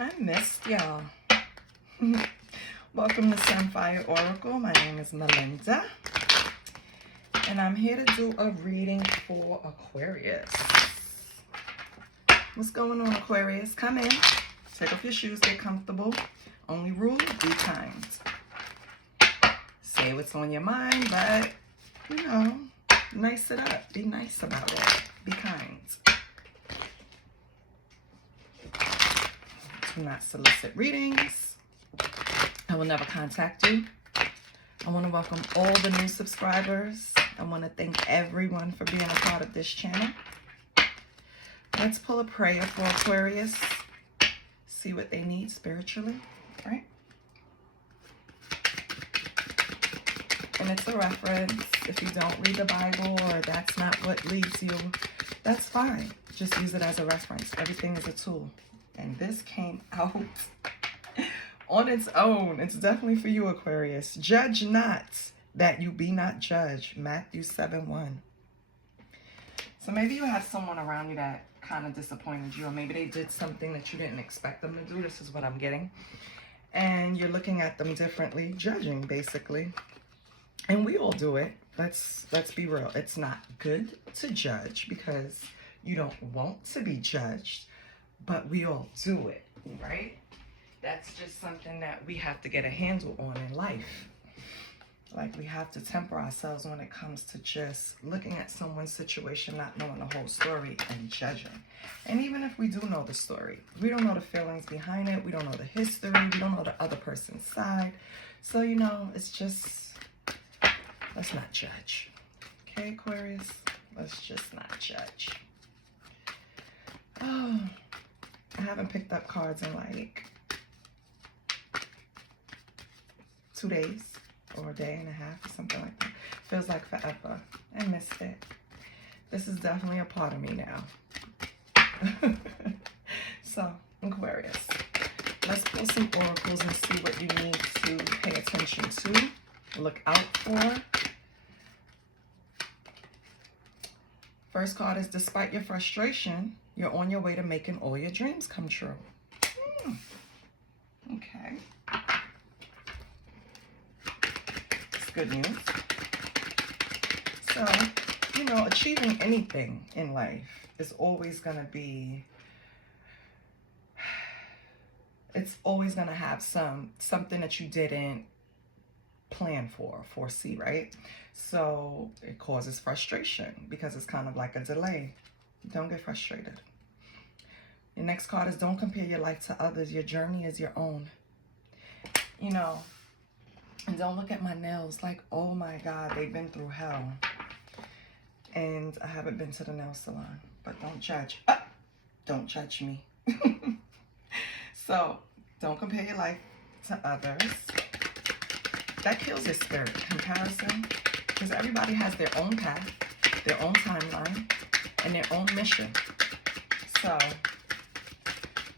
I missed y'all. Welcome to Sunfire Oracle. My name is Melinda, and I'm here to do a reading for Aquarius. What's going on, Aquarius? Come in. Take off your shoes. Get comfortable. Only rule, be kind. Say what's on your mind, but, you know, nice it up. Be nice about it. Be kind. Do not solicit readings. I will never contact you. I want to welcome all the new subscribers. I want to thank everyone for being a part of this channel. Let's pull a prayer for Aquarius. See what they need spiritually, right? And it's a reference. If you don't read the Bible or that's not what leads you, that's fine. Just use it as a reference. Everything is a tool. And this came out on its own. It's definitely for you, Aquarius. Judge not, that you be not judged. Matthew 7:1. So maybe you have someone around you that kind of disappointed you, or maybe they did something that you didn't expect them to do. This is what I'm getting. And you're looking at them differently, judging, basically. And we all do it. Let's be real. It's not good to judge because you don't want to be judged. But we all do it, right? That's just something that we have to get a handle on in life. Like, we have to temper ourselves when it comes to just looking at someone's situation, not knowing the whole story, and judging. And even if we do know the story, we don't know the feelings behind it. We don't know the history. We don't know the other person's side. So, you know, it's just, let's not judge. Okay, Aquarius? Let's just not judge. Oh. I haven't picked up cards in like 2 days or a day and a half or something like that. Feels like forever. I missed it. This is definitely a part of me now. So, Aquarius, let's pull some oracles and see what you need to pay attention to, look out for. First card is, despite your frustration, you're on your way to making all your dreams come true. Okay. It's good news. So, you know, achieving anything in life is always going to be, it's always going to have something that you didn't plan for, foresee, right? So it causes frustration because it's kind of like a delay. Don't get frustrated. Your next card is, don't compare your life to others. Your journey is your own. You know, and don't look at my nails like, oh my God, they've been through hell. And I haven't been to the nail salon, but don't judge. Don't judge me. So don't compare your life to others. That kills your spirit. Comparison. Because everybody has their own path, their own timeline, and their own mission. So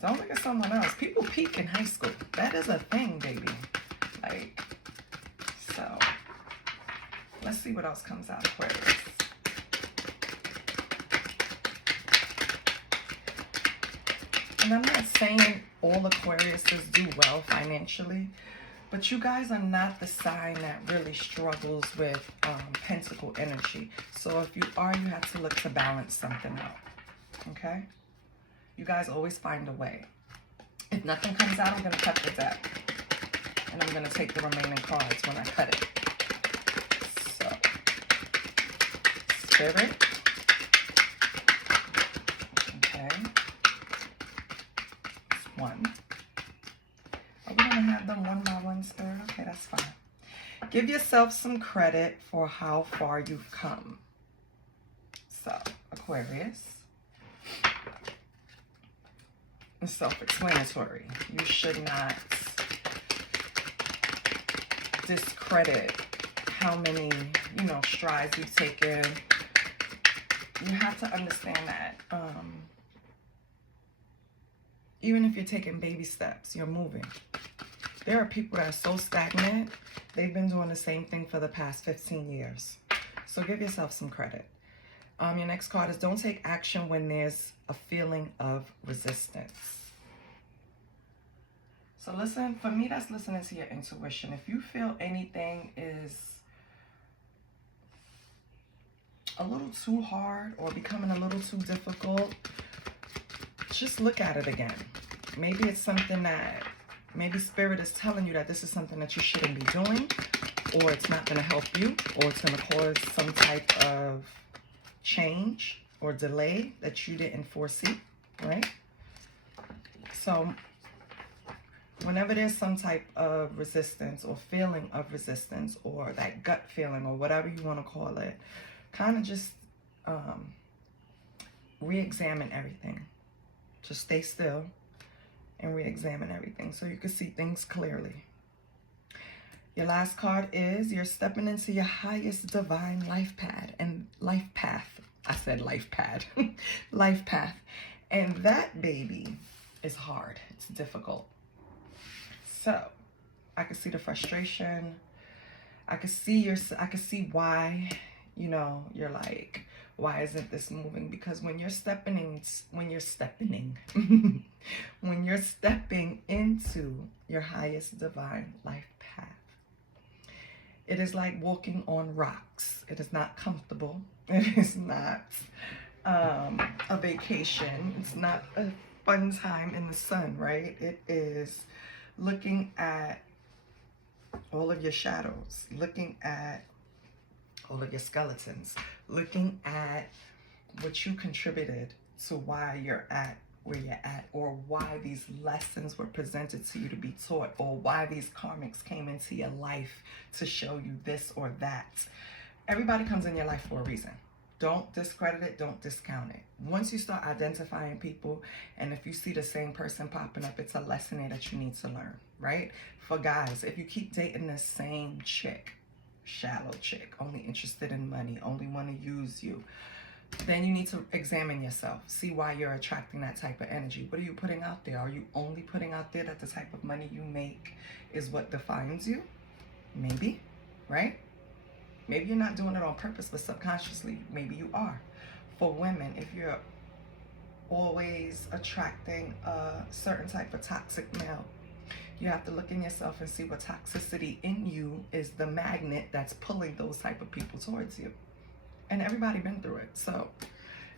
don't look at someone else. People peak in high school. That is a thing, baby. Like, so let's see what else comes out, Aquarius. And I'm not saying all Aquariuses do well financially, but you guys are not the sign that really struggles with pentacle energy. So if you are, you have to look to balance something out. Okay? You guys always find a way. If nothing comes out, I'm going to cut the deck. And I'm going to take the remaining cards when I cut it. So, Spirit. Okay. It's 1. Are we going to have them one by one, Spirit? Okay, that's fine. Give yourself some credit for how far you've come. So, Aquarius. It's self-explanatory. You should not discredit how many, you know, strides you've taken. You have to understand that even if you're taking baby steps, you're moving. There are people that are so stagnant, they've been doing the same thing for the past 15 years. So give yourself some credit. Your next card is, don't take action when there's a feeling of resistance. So listen, for me, that's listening to your intuition. If you feel anything is a little too hard or becoming a little too difficult, just look at it again. Maybe it's something that, maybe Spirit is telling you that this is something that you shouldn't be doing, or it's not going to help you, or it's going to cause some type of change or delay that you didn't foresee, right? So whenever there's some type of resistance or feeling of resistance or that gut feeling or whatever you want to call it, kind of just re-examine everything. Just stay still and re-examine everything so you can see things clearly. Your last card is you're stepping into your highest divine life path. I said life pad. Life path. And that, baby, is hard. It's difficult. So I can see the frustration. I can see why, you know, you're like, why isn't this moving? Because when you're stepping into your highest divine life path, it is like walking on rocks. It is not comfortable. It is not a vacation. It's not a fun time in the sun, right? It is looking at all of your shadows, looking at all of your skeletons, looking at what you contributed to why you're at where you're at, or why these lessons were presented to you to be taught, or why these karmics came into your life to show you this or that. Everybody comes in your life for a reason. Don't discredit it, don't discount it. Once you start identifying people, and if you see the same person popping up, it's a lesson there that you need to learn, right? For guys, if you keep dating the same chick, shallow chick, only interested in money, only want to use you, then you need to examine yourself. See why you're attracting that type of energy. What are you putting out there? Are you only putting out there that the type of money you make is what defines you? Maybe, right? Maybe you're not doing it on purpose, but subconsciously, maybe you are. For women, if you're always attracting a certain type of toxic male, you have to look in yourself and see what toxicity in you is the magnet that's pulling those type of people towards you. And everybody been through it. So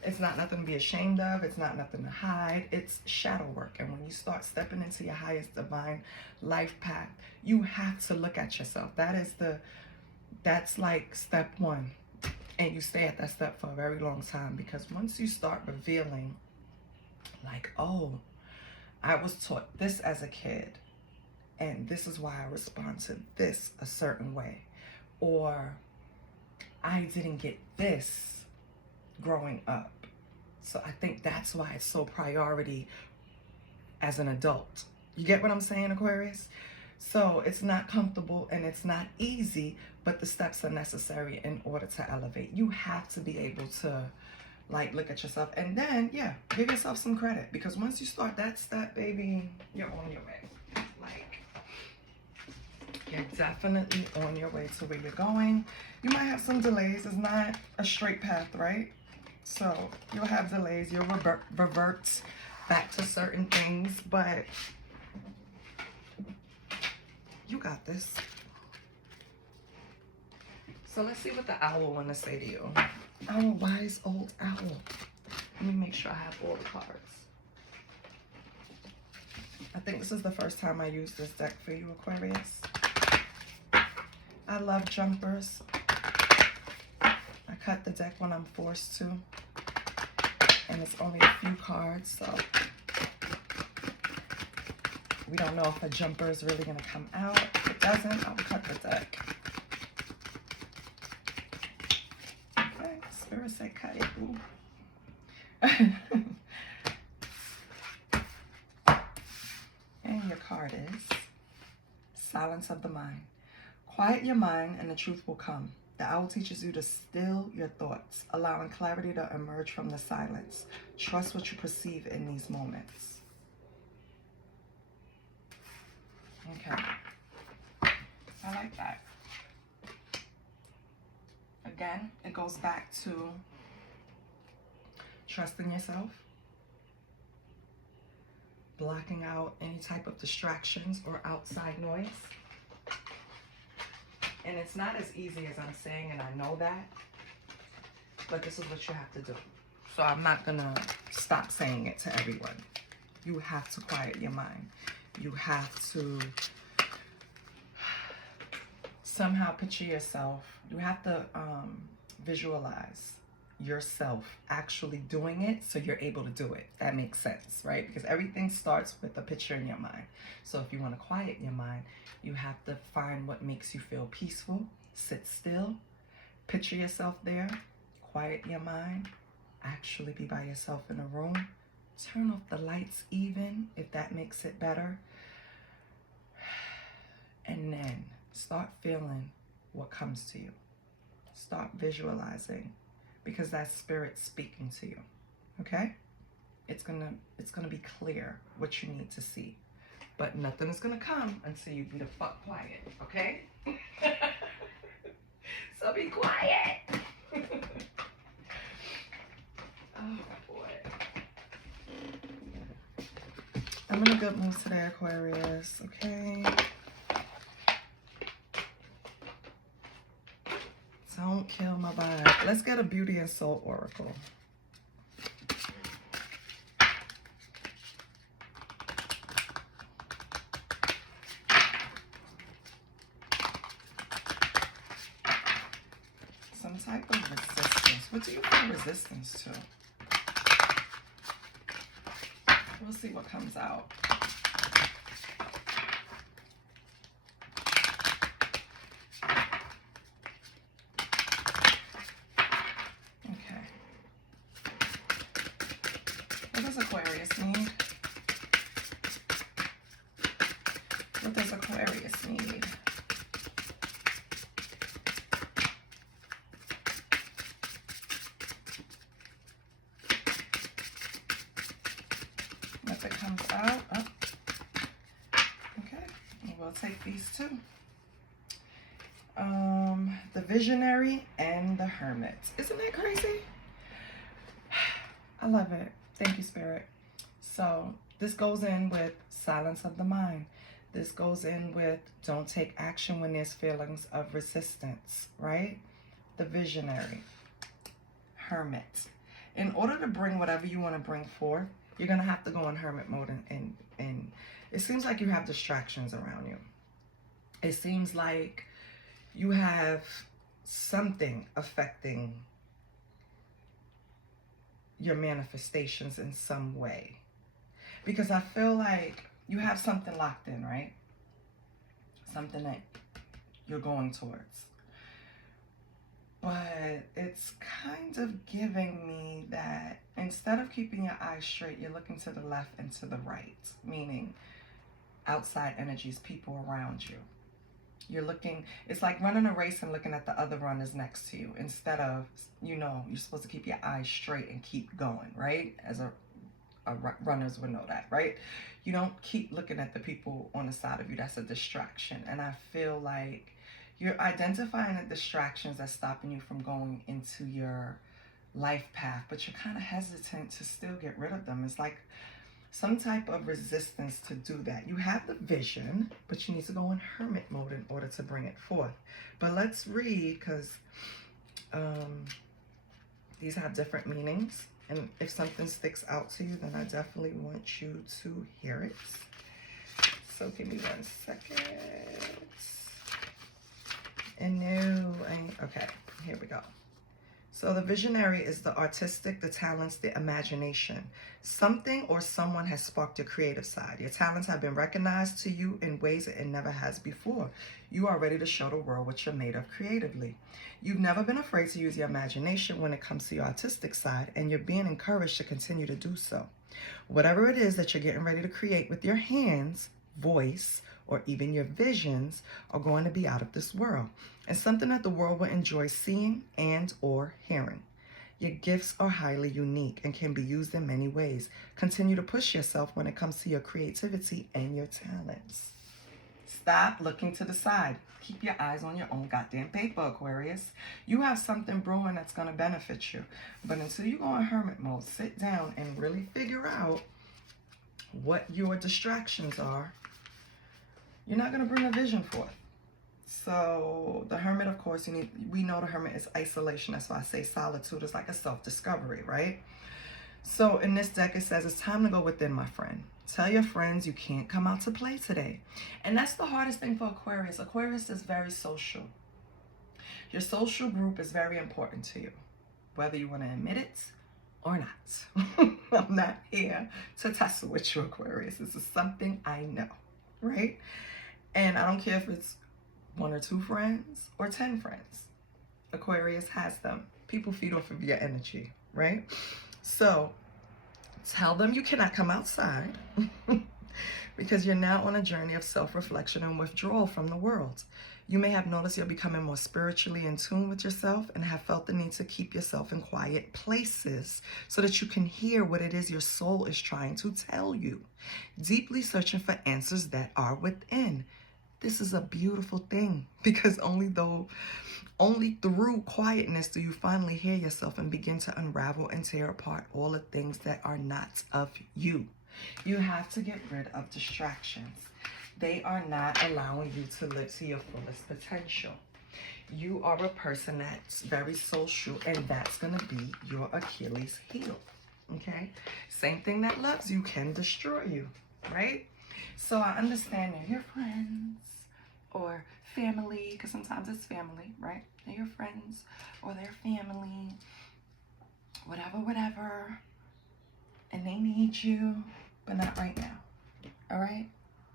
it's not nothing to be ashamed of. It's not nothing to hide. It's shadow work. And when you start stepping into your highest divine life path, you have to look at yourself. That's like step one. And you stay at that step for a very long time, because once you start revealing like, oh, I was taught this as a kid, and this is why I respond to this a certain way, or I didn't get this growing up. So I think that's why it's so priority as an adult. You get what I'm saying, Aquarius? So it's not comfortable and it's not easy, but the steps are necessary in order to elevate. You have to be able to like look at yourself, and then, yeah, give yourself some credit, because once you start that step, baby, you're on your way. Like, you're definitely on your way to where you're going. You might have some delays. It's not a straight path, right? So you'll have delays. You'll revert back to certain things, but you got this. So let's see what the owl want to say to you. Our wise old owl. Let me make sure I have all the cards. I think this is the first time I use this deck for you, Aquarius. I love jumpers. I cut the deck when I'm forced to. And it's only a few cards, so we don't know if a jumper is really going to come out. If it doesn't, I'll cut the deck. Okay, Spirit said cut it. Ooh. And your card is Silence of the Mind. Quiet your mind and the truth will come. The owl teaches you to still your thoughts, allowing clarity to emerge from the silence. Trust what you perceive in these moments. Okay. I like that. Again, it goes back to trusting yourself, blocking out any type of distractions or outside noise. And it's not as easy as I'm saying, and I know that, but this is what you have to do. So I'm not gonna stop saying it to everyone. You have to quiet your mind. You have to somehow picture yourself. You have to visualize yourself actually doing it so you're able to do it. That makes sense, right? Because everything starts with a picture in your mind. So if you want to quiet your mind, you have to find what makes you feel peaceful. Sit still, picture yourself there, quiet your mind, actually be by yourself in a room. Turn off the lights even, if that makes it better. And then start feeling what comes to you. Start visualizing, because that's spirit speaking to you. Okay? It's gonna be clear what you need to see. But nothing is gonna come until you be the fuck quiet, okay? So be quiet. Oh boy. I'm in a good mood today, Aquarius, okay? Don't kill my vibe. Let's get a beauty and soul oracle. Some type of resistance. What do you feel resistance to? We'll see what comes out. Okay. What does Aquarius need? What does Aquarius need? If it comes out, oh. Okay, we'll take these two. The Visionary and the Hermit. Isn't that crazy? I love it. Thank you, Spirit. So this goes in with silence of the mind. This goes in with don't take action when there's feelings of resistance, right? The Visionary, Hermit. In order to bring whatever you want to bring forth, you're going to have to go in hermit mode, and it seems like you have distractions around you. It seems like you have something affecting your manifestations in some way. Because I feel like you have something locked in, right? Something that you're going towards. But it's kind of giving me that instead of keeping your eyes straight, you're looking to the left and to the right, meaning outside energies, people around you. You're looking, it's like running a race and looking at the other runners next to you instead of, you know, you're supposed to keep your eyes straight and keep going, right? As a runners would know that, right? You don't keep looking at the people on the side of you. That's a distraction. And I feel like you're identifying the distractions that's stopping you from going into your life path, but you're kind of hesitant to still get rid of them. It's like some type of resistance to do that. You have the vision, but you need to go in hermit mode in order to bring it forth. But let's read, because these have different meanings. And if something sticks out to you, then I definitely want you to hear it. So give me 1 second. And no, okay, here we go. So the Visionary is the artistic, the talents, the imagination. Something or someone has sparked your creative side. Your talents have been recognized to you in ways that it never has before. You are ready to show the world what you're made of creatively. You've never been afraid to use your imagination when it comes to your artistic side, and you're being encouraged to continue to do so. Whatever it is that you're getting ready to create with your hands, voice, or even your visions are going to be out of this world, and something that the world will enjoy seeing and or hearing. Your gifts are highly unique and can be used in many ways. Continue to push yourself when it comes to your creativity and your talents. Stop looking to the side. Keep your eyes on your own goddamn paper, Aquarius. You have something brewing that's going to benefit you. But until you go in hermit mode, sit down and really figure out what your distractions are, you're not going to bring a vision forth. So the Hermit, of course, we know the Hermit is isolation. That's why I say solitude is like a self-discovery, right? So in this deck, it says it's time to go within, my friend. Tell your friends you can't come out to play today. And that's the hardest thing for Aquarius. Aquarius is very social. Your social group is very important to you, whether you want to admit it or not. I'm not here to tussle with you, Aquarius. This is something I know, right? And I don't care if it's 1 or 2 friends or 10 friends. Aquarius has them. People feed off of your energy, right? So tell them you cannot come outside because you're now on a journey of self-reflection and withdrawal from the world. You may have noticed you're becoming more spiritually in tune with yourself and have felt the need to keep yourself in quiet places so that you can hear what it is your soul is trying to tell you. Deeply searching for answers that are within. This is a beautiful thing because only through quietness do you finally hear yourself and begin to unravel and tear apart all the things that are not of you. You have to get rid of distractions. They are not allowing you to live to your fullest potential. You are a person that's very social, and that's going to be your Achilles heel. Okay? Same thing that loves you can destroy you, right? So I understand that your friends or family, because sometimes it's family, right? They're your friends or their family, whatever, and they need you, but not right now. All right?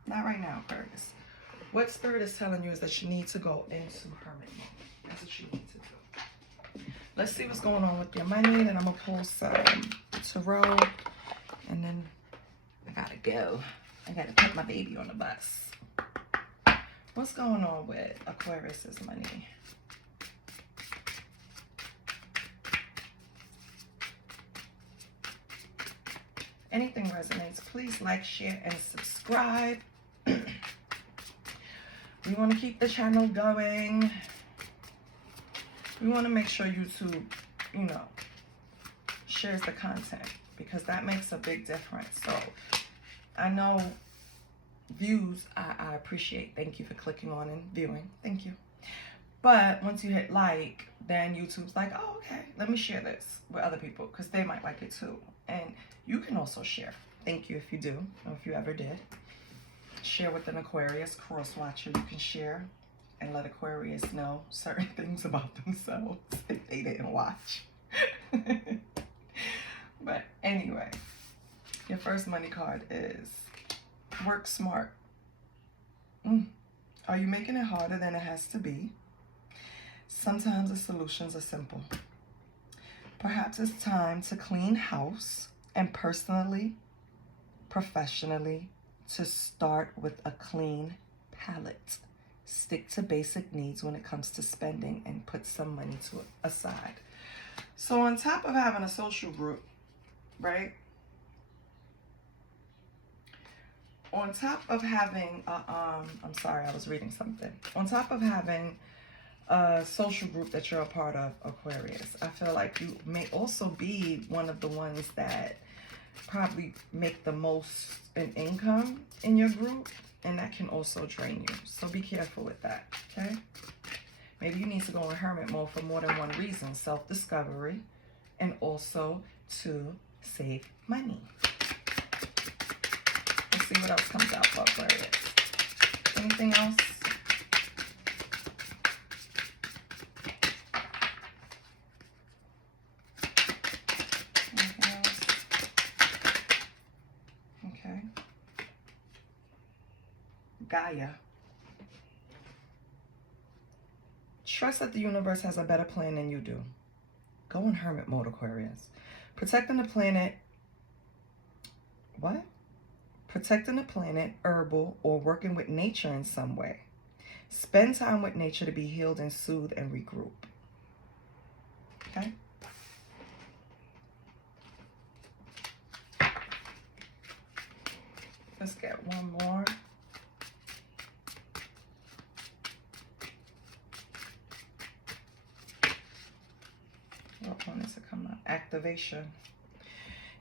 Not right now, Aquarius. What Spirit is telling you is that you need to go into hermit mode. That's what you need to do. Let's see what's going on with your money. Then I'm going to pull some tarot. And then I got to go. I got to put my baby on the bus. What's going on with Aquarius's money? Anything resonates, please like, share, and subscribe. We want to keep the channel going. We want to make sure YouTube, shares the content because that makes a big difference. So I know views, I appreciate. Thank you for clicking on and viewing. Thank you. But once you hit like, then YouTube's like, oh, okay, let me share this with other people because they might like it too. And you can also share. Thank you if you do, or if you ever did. Share with an Aquarius cross watcher. You can share and let Aquarius know certain things about themselves if they didn't watch. But anyway, your first money card is work smart. Are you making it harder than it has to be? Sometimes the solutions are simple. Perhaps it's time to clean house and personally, professionally, to start with a clean palette. Stick to basic needs when it comes to spending and put some money aside. So on top of having a social group, right? On top of having, I'm sorry, I was reading something. On top of having a social group that you're a part of, Aquarius, I feel like you may also be one of the ones that probably make the most in income in your group, and that can also drain you. So be careful with that, okay? Maybe you need to go in hermit mode for more than one reason. Self-discovery and also to save money. Let's see what else comes out for Aquarius. Anything else? Anything else? Okay. Gaia. Trust that the universe has a better plan than you do. Go in hermit mode, Aquarius. Protecting the planet. What? Protecting the planet, herbal, or working with nature in some way. Spend time with nature to be healed and soothe and regroup. Okay? Let's get one more. What one is to come up? Activation.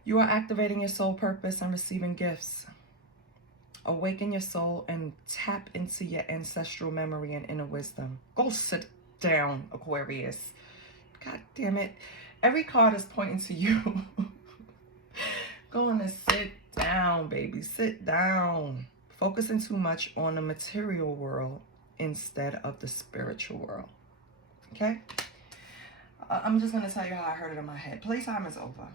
You are activating your soul purpose and receiving gifts. Awaken your soul and tap into your ancestral memory and inner wisdom. Go sit down, Aquarius. God damn it. Every card is pointing to you. Going to sit down, baby. Sit down. Focusing too much on the material world instead of the spiritual world. Okay? I'm just going to tell you how I heard it in my head. Playtime is over.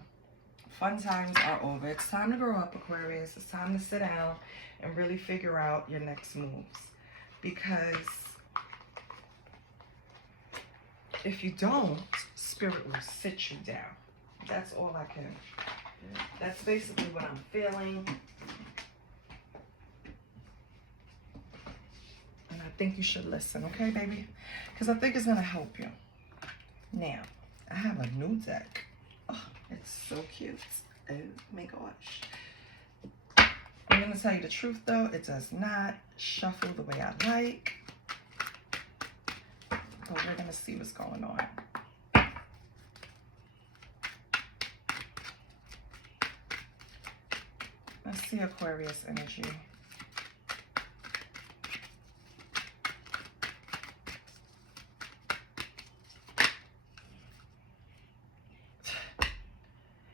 Fun times are over. It's time to grow up, Aquarius. It's time to sit down and really figure out your next moves. Because if you don't, Spirit will sit you down. That's all I can. That's basically what I'm feeling. And I think you should listen, okay, baby? Because I think it's going to help you. Now, I have a new deck. Oh, it's so cute. Oh my gosh. I'm going to tell you the truth, though. It does not shuffle the way I like. But we're going to see what's going on. Let's see Aquarius energy.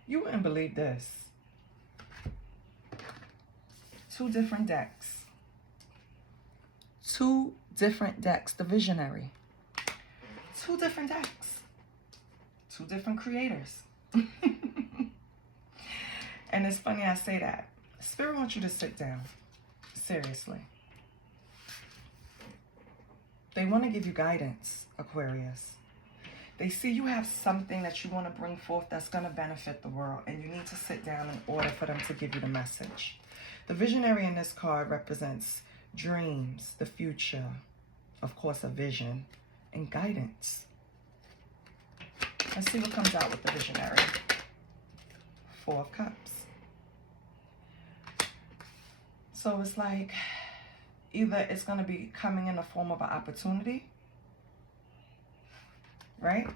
You wouldn't believe this. 2 different decks. 2 different decks. The Visionary. 2 different decks. 2 different creators. And it's funny I say that. Spirit wants you to sit down. Seriously. They want to give you guidance, Aquarius. They see you have something that you want to bring forth that's going to benefit the world, and you need to sit down in order for them to give you the message. The Visionary in this card represents dreams, the future, of course, a vision, and guidance. Let's see what comes out with the Visionary. 4 of Cups. So it's like either it's going to be coming in the form of an opportunity, right?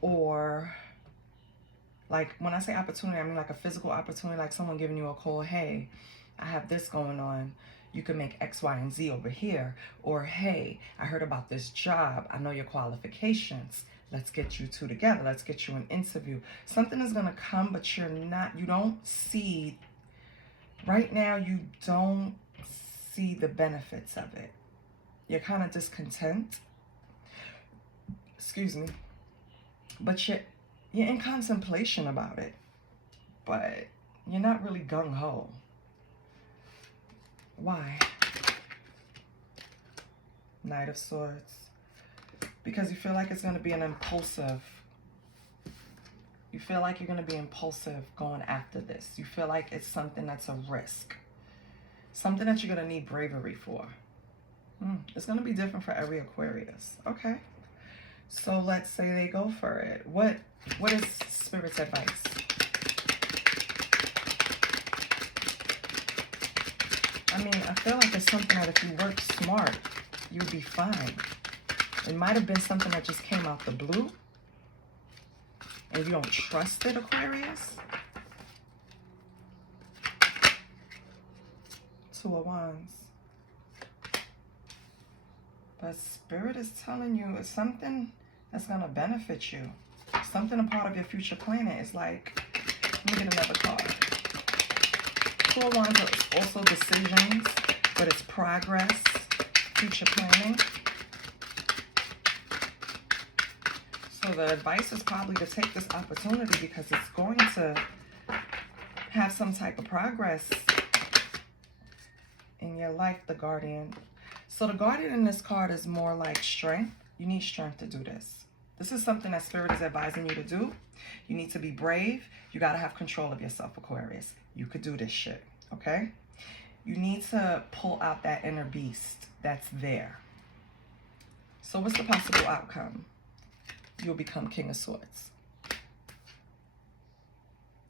Or like when I say opportunity, I mean like a physical opportunity, like someone giving you a call. Hey, I have this going on. You can make X, Y, and Z over here. Or hey, I heard about this job. I know your qualifications. Let's get you 2 together. Let's get you an interview. Something is going to come, but you don't see, right now, you don't see the benefits of it. You're kind of discontent. Excuse me. But you're in contemplation about it. But you're not really gung-ho. Why? Knight of Swords. Because you feel like it's going to be an impulsive. You feel like you're going to be impulsive going after this. You feel like it's something that's a risk. Something that you're going to need bravery for. It's going to be different for every Aquarius. Okay. So let's say they go for it. What is Spirit's advice? I mean, I feel like it's something that if you work smart, you'd be fine. It might have been something that just came out the blue. And you don't trust it, Aquarius. 2 of Wands. But Spirit is telling you it's something that's going to benefit you. Something a part of your future planning. It's like, let me get another card. 2 of Wands are also decisions, but it's progress, future planning. So the advice is probably to take this opportunity because it's going to have some type of progress in your life, the Guardian. So the Guardian in this card is more like strength. You need strength to do this. This is something that Spirit is advising you to do. You need to be brave. You got to have control of yourself, Aquarius. You could do this shit, okay? You need to pull out that inner beast that's there. So what's the possible outcome? You'll become King of Swords.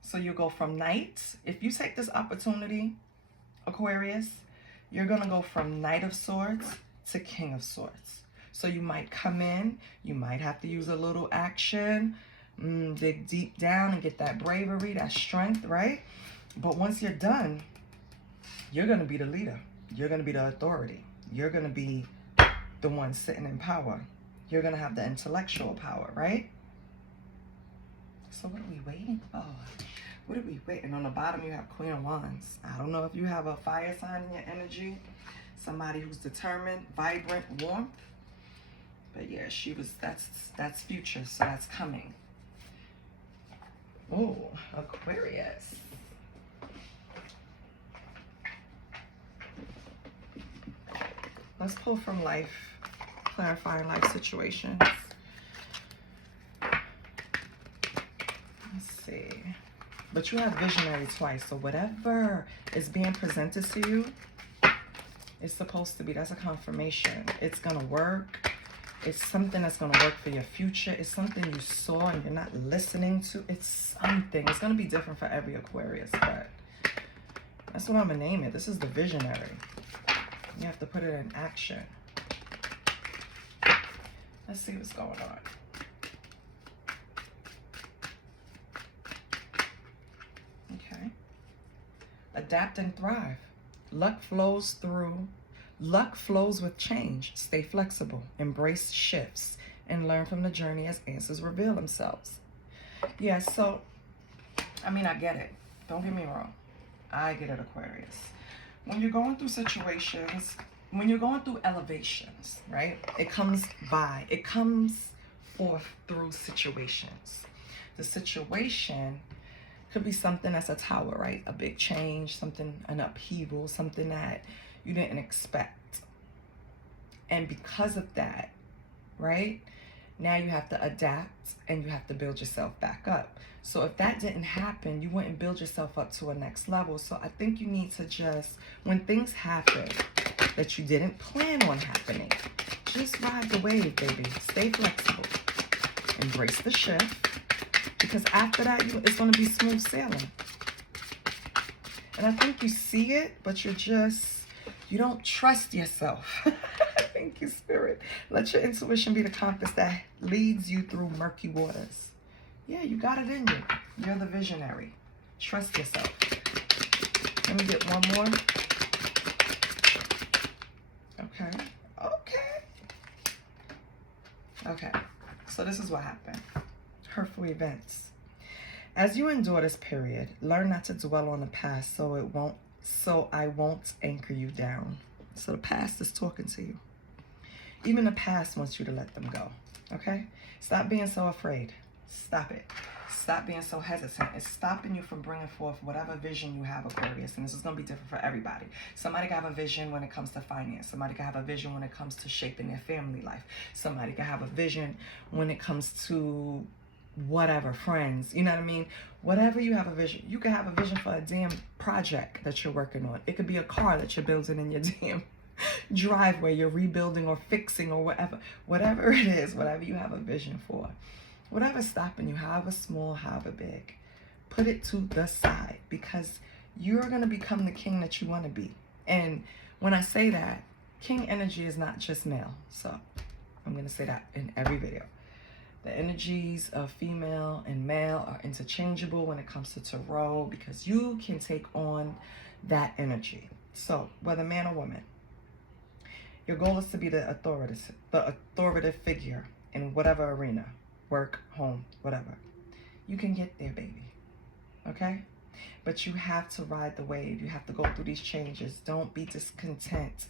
So you'll go from Knight. If you take this opportunity, Aquarius, you're going to go from Knight of Swords to King of Swords. So you might come in, you might have to use a little action, dig deep down and get that bravery, that strength, right? But once you're done, you're going to be the leader. You're going to be the authority. You're going to be the one sitting in power. You're going to have the intellectual power, right? So what are we waiting for? What are we waiting? On the bottom, you have Queen of Wands. I don't know if you have a fire sign in your energy. Somebody who's determined, vibrant, warmth. But yeah, that's future, so that's coming. Oh, Aquarius. Let's pull from life, clarifying life situations. Let's see. But you have visionary twice, so whatever is being presented to you is supposed to be, that's a confirmation. It's going to work. It's something that's going to work for your future. It's something you saw and you're not listening to. It's something. It's going to be different for every Aquarius, but that's what I'm going to name it. This is the visionary. You have to put it in action. Let's see what's going on. Okay. Adapt and thrive. Luck flows with change. Stay flexible. Embrace shifts. And learn from the journey as answers reveal themselves. Yeah, so, I mean, I get it. Don't get me wrong. I get it, Aquarius. When you're going through situations, when you're going through elevations, right? It comes forth through situations. The situation could be something that's a tower, right? A big change, an upheaval, something that you didn't expect. And because of that, right? Now you have to adapt and you have to build yourself back up. So if that didn't happen, you wouldn't build yourself up to a next level. So I think you need to just, when things happen that you didn't plan on happening, just ride the wave, baby. Stay flexible. Embrace the shift. Because after that, it's going to be smooth sailing. And I think you see it, but you don't trust yourself. Thank you, Spirit. Let your intuition be the compass that leads you through murky waters. Yeah, you got it in you. You're the visionary. Trust yourself. Let me get one more. Okay. So this is what happened. Hurtful events. As you endure this period, learn not to dwell on the past so I won't anchor you down. So the past is talking to you. Even the past wants you to let them go. Okay? Stop being so afraid. Stop it. Stop being so hesitant. It's stopping you from bringing forth whatever vision you have, Aquarius. And this is going to be different for everybody. Somebody can have a vision when it comes to finance. Somebody can have a vision when it comes to shaping their family life. Somebody can have a vision when it comes to whatever, friends. You know what I mean? Whatever you have a vision. You can have a vision for a damn project that you're working on. It could be a car that you're building in your damn driveway. You're rebuilding or fixing or whatever. Whatever it is, whatever you have a vision for. Whatever's stopping you, however small, however big, put it to the side because you're going to become the king that you want to be. And when I say that, king energy is not just male. So I'm going to say that in every video. The energies of female and male are interchangeable when it comes to tarot because you can take on that energy. So whether man or woman, your goal is to be the authoritative figure in whatever arena. Work, home, whatever. You can get there, baby. Okay? But you have to ride the wave. You have to go through these changes. Don't be discontent.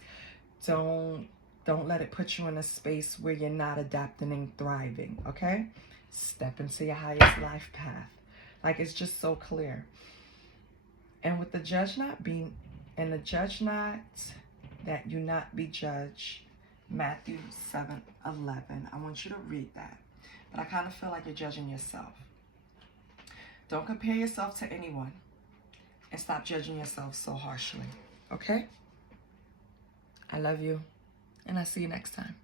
Don't let it put you in a space where you're not adapting and thriving. Okay? Step into your highest life path. Like it's just so clear. And with the judge not being, and the judge not, that you not be judged, Matthew 7:11. I want you to read that. But I kind of feel like you're judging yourself. Don't compare yourself to anyone. And stop judging yourself so harshly. Okay? I love you. And I'll see you next time.